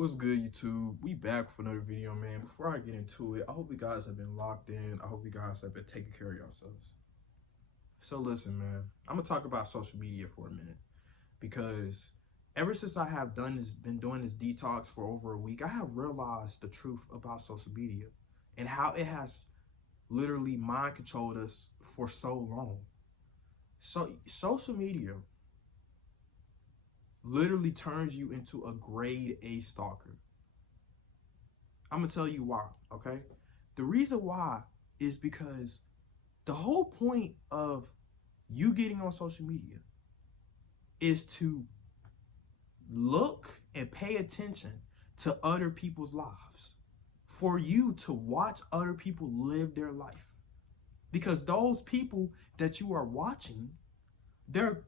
What's good, YouTube? We back with another video, man. Before I get into it, I hope you guys have been locked in. I hope you guys have been taking care of yourselves. So listen, man, I'm gonna talk about social media for a minute because ever since I have been doing this detox for over a week, I have realized the truth about social media and how it has literally mind controlled us for so long. So social media literally turns you into a grade A stalker. I'm gonna tell you why, okay? The reason why is because the whole point of you getting on social media is to look and pay attention to other people's lives, for you to watch other people live their life. Because those people that you are watching, they're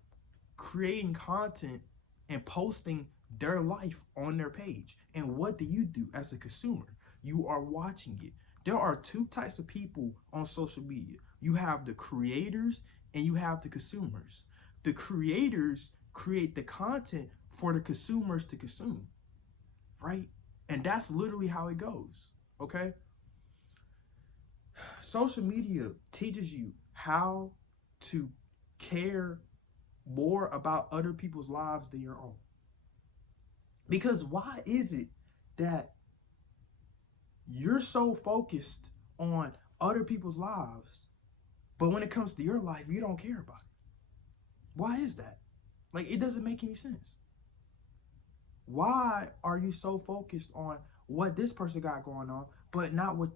creating content and posting their life on their page. And what do you do as a consumer? You are watching it. There are two types of people on social media. You have the creators and you have the consumers. The creators create the content for the consumers to consume, right? And that's literally how it goes, okay? Social media teaches you how to care more about other people's lives than your own. Because why is it that you're so focused on other people's lives, but when it comes to your life, you don't care about it? Why is that? Like, it doesn't make any sense. Why are you so focused on what this person got going on, but not what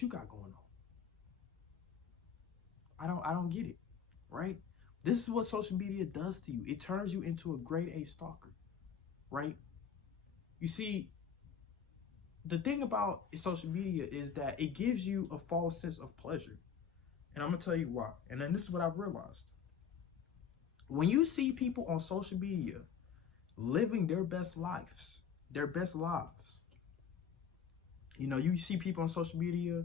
you got going on? I don't get it, right? This is what social media does to you. It turns you into a grade A stalker, right? You see, the thing about social media is that it gives you a false sense of pleasure. And I'm going to tell you why. And then this is what I've realized. When you see people on social media living their best lives, you know, you see people on social media,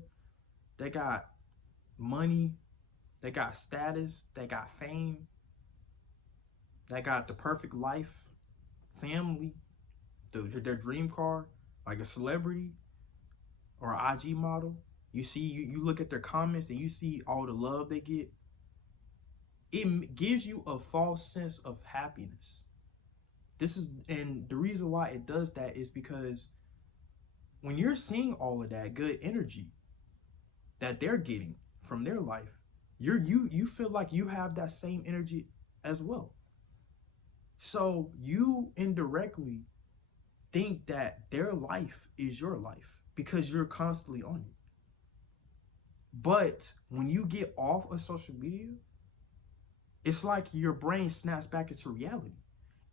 they got money, they got status, they got fame, they got the perfect life, family, their dream car, like a celebrity or an IG model. You see, you look at their comments and you see all the love they get. It gives you a false sense of happiness. And the reason why it does that is because when you're seeing all of that good energy that they're getting from their life, you feel like you have that same energy as well. So you indirectly think that their life is your life because you're constantly on it. But when you get off of social media, it's like your brain snaps back into reality.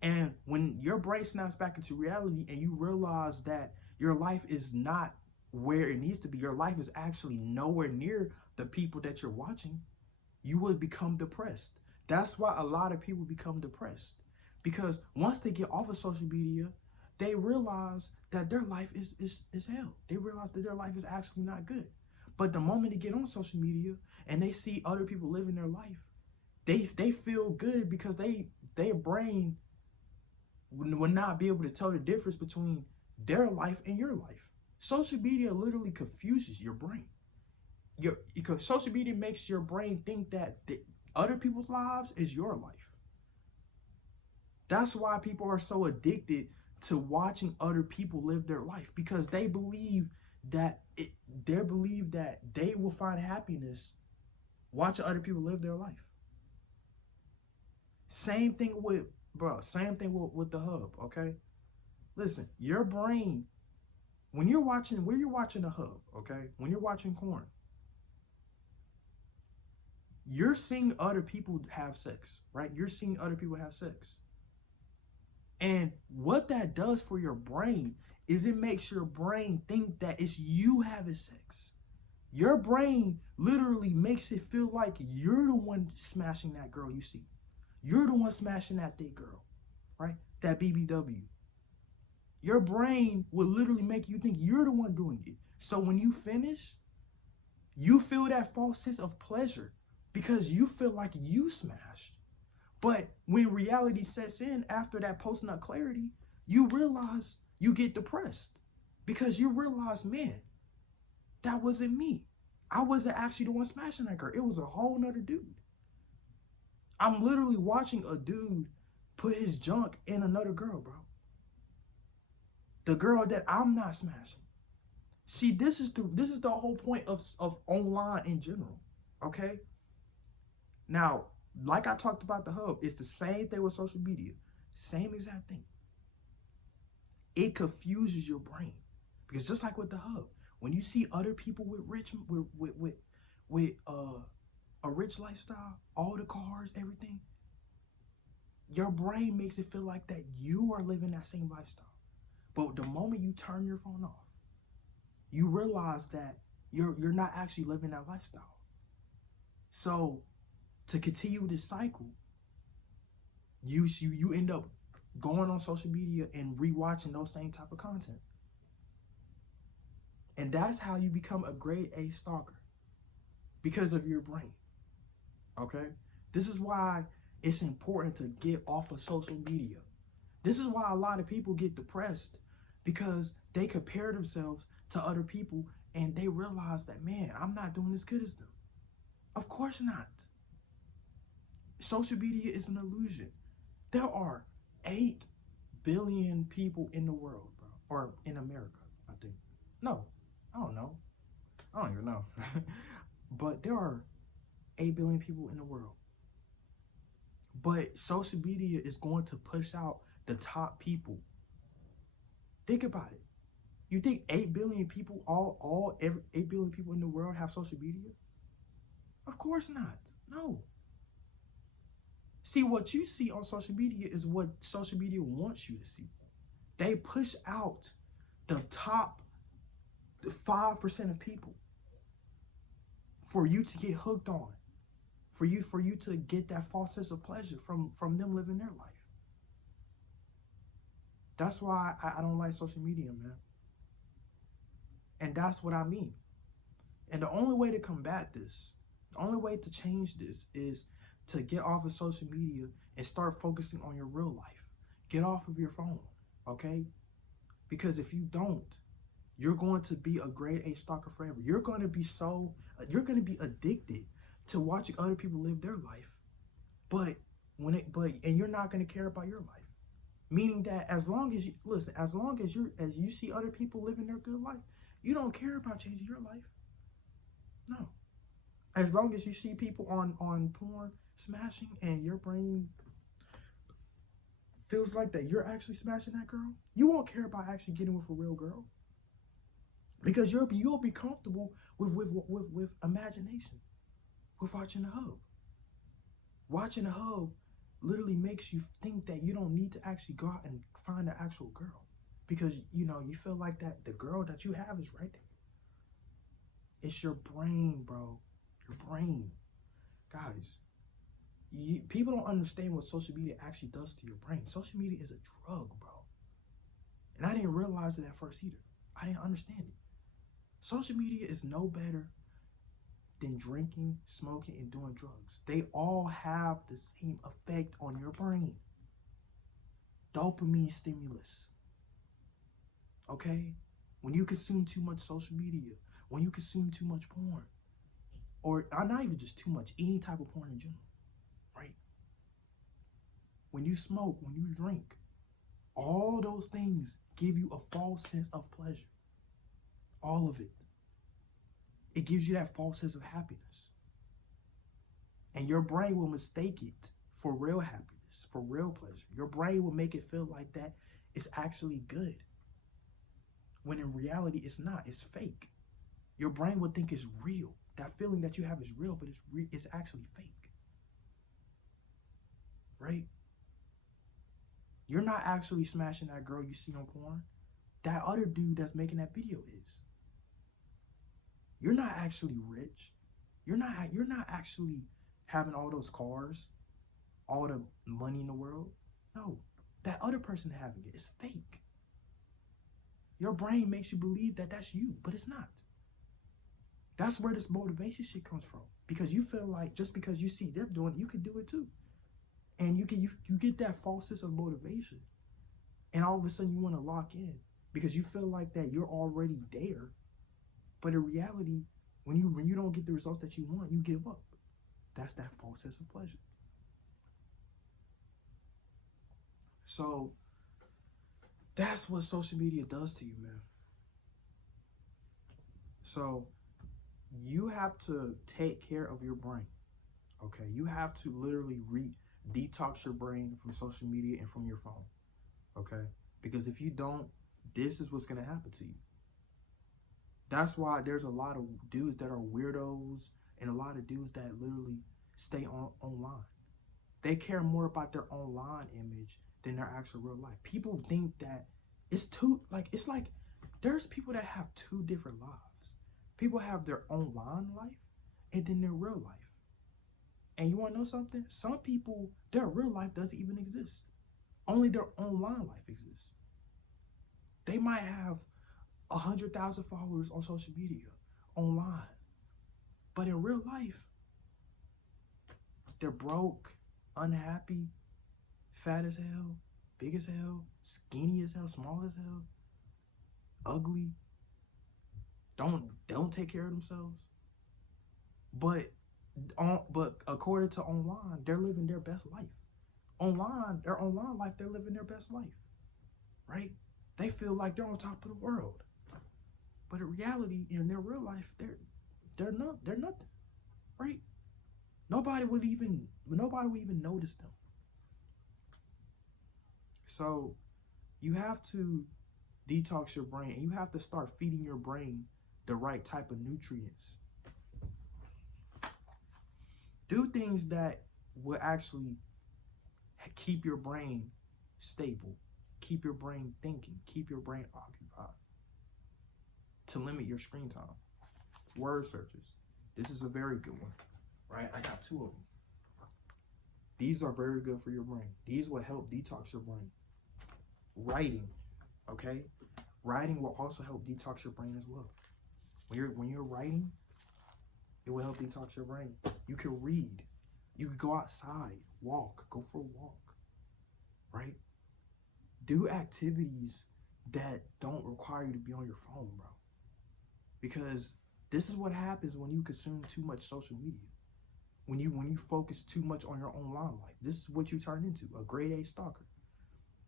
And when your brain snaps back into reality and you realize that your life is not where it needs to be, your life is actually nowhere near the people that you're watching, you will become depressed. That's why a lot of people become depressed. Because once they get off of social media, they realize that their life is hell. They realize that their life is actually not good. But the moment they get on social media and they see other people living their life, they feel good because their brain will not be able to tell the difference between their life and your life. Social media literally confuses your brain. Because social media makes your brain think that the other people's lives is your life. That's why people are so addicted to watching other people live their life, because they believe that they will find happiness watching other people live their life. Same thing with the hub, okay? Listen, your brain, when you're watching the hub, okay? When you're watching porn, you're seeing other people have sex, right? You're seeing other people have sex. And what that does for your brain is it makes your brain think that it's you having sex. Your brain literally makes it feel like you're the one smashing that girl you see. You're the one smashing that thick girl, right? That BBW. Your brain will literally make you think you're the one doing it. So when you finish, you feel that false sense of pleasure because you feel like you smashed. But when reality sets in after that post-nut clarity, you realize You get depressed because you realize, man, that wasn't me. I wasn't actually the one smashing that girl. It was a whole nother dude. I'm literally watching a dude put his junk in another girl, bro. The girl that I'm not smashing. See, this is the whole point of online in general. Okay? Now, like I talked about the hub, it's the same thing with social media. Same exact thing. It confuses your brain. Because just like with the hub, when you see other people with a rich lifestyle, all the cars, everything, your brain makes it feel like that you are living that same lifestyle. But the moment you turn your phone off, you realize that you're not actually living that lifestyle. So to continue this cycle, you end up going on social media and rewatching those same type of content. And that's how you become a grade A stalker, because of your brain. Okay? This is why it's important to get off of social media. This is why a lot of people get depressed, because they compare themselves to other people and they realize that, man, I'm not doing as good as them. Of course not. Social media is an illusion. There are 8 billion people in the world, bro. Or in America, I think. No, I don't know. I don't even know. But there are 8 billion people in the world. But social media is going to push out the top people. Think about it. You think 8 billion people, every 8 billion people in the world have social media? Of course not. No. See, what you see on social media is what social media wants you to see. They push out the top 5% of people for you to get hooked on, for you to get that false sense of pleasure from them living their life. That's why I don't like social media, man. And that's what I mean. And the only way to combat this, the only way to change this, is to get off of social media and start focusing on your real life. Get off of your phone, okay? Because if you don't, you're going to be a grade A stalker forever. You're going to be addicted to watching other people live their life, and you're not going to care about your life. Meaning that as long as you see other people living their good life, you don't care about changing your life. No. As long as you see people on porn smashing and your brain feels like that you're actually smashing that girl, you won't care about actually getting with a real girl. Because you'll be comfortable with imagination, with watching the hub. Watching the hub literally makes you think that you don't need to actually go out and find an actual girl, because you feel like that the girl that you have is right there. It's your brain, bro. Your brain. Guys, people don't understand what social media actually does to your brain. Social media is a drug, bro. And I didn't realize it at first either. I didn't understand it. Social media is no better than drinking, smoking, and doing drugs. They all have the same effect on your brain. Dopamine stimulus. Okay? When you consume too much social media, when you consume too much porn, or not even just too much, any type of porn in general, right? When you smoke, when you drink, all those things give you a false sense of pleasure. All of it. It gives you that false sense of happiness. And your brain will mistake it for real happiness, for real pleasure. Your brain will make it feel like that it's actually good, when in reality it's not. It's fake. Your brain would think it's real. That feeling that you have is real, but it's actually fake. Right? You're not actually smashing that girl you see on porn. That other dude that's making that video is. You're not actually rich. You're not actually having all those cars, all the money in the world. No, that other person having it is fake. Your brain makes you believe that that's you, but it's not. That's where this motivation shit comes from. Because you feel like just because you see them doing it, you could do it too. And you get that false sense of motivation. And all of a sudden you want to lock in. because you feel like that you're already there. But in reality, when you don't get the results that you want, you give up. That's that false sense of pleasure. So that's what social media does to you, man. So you have to take care of your brain. Okay, you have to literally detox your brain from social media and from your phone. Okay, because if you don't, this is what's gonna happen to you. That's why there's a lot of dudes that are weirdos and a lot of dudes that literally stay online. They care more about their online image than their actual real life. People think that it's like there's people that have two different lives. People have their online life and then their real life. And you want to know something? Some people, their real life doesn't even exist. Only their online life exists. They might have 100,000 followers on social media, online. But in real life, they're broke, unhappy, fat as hell, big as hell, skinny as hell, small as hell, ugly, don't take care of themselves. But according to online, they're living their best life. Their online life, they're living their best life, right? They feel like they're on top of the world. But in reality, in their real life, they're nothing, right? Nobody would even notice them. So you have to detox your brain, and you have to start feeding your brain the right type of nutrients. Do things that will actually keep your brain stable, keep your brain thinking, keep your brain occupied. To limit your screen time. Word searches. This is a very good one, right? I got two of them. These are very good for your brain. These will help detox your brain. Writing, okay? Writing will also help detox your brain as well. When you're writing, it will help detox your brain. You can read. You can go outside, go for a walk, right? Do activities that don't require you to be on your phone, bro. Because this is what happens when you consume too much social media. When you focus too much on your online life, this is what you turn into: a grade A stalker,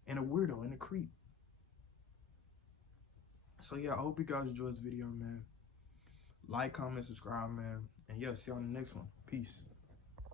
and a weirdo, and a creep. So yeah, I hope you guys enjoyed this video, man. Like, comment, subscribe, man. And yeah, see you on the next one. Peace.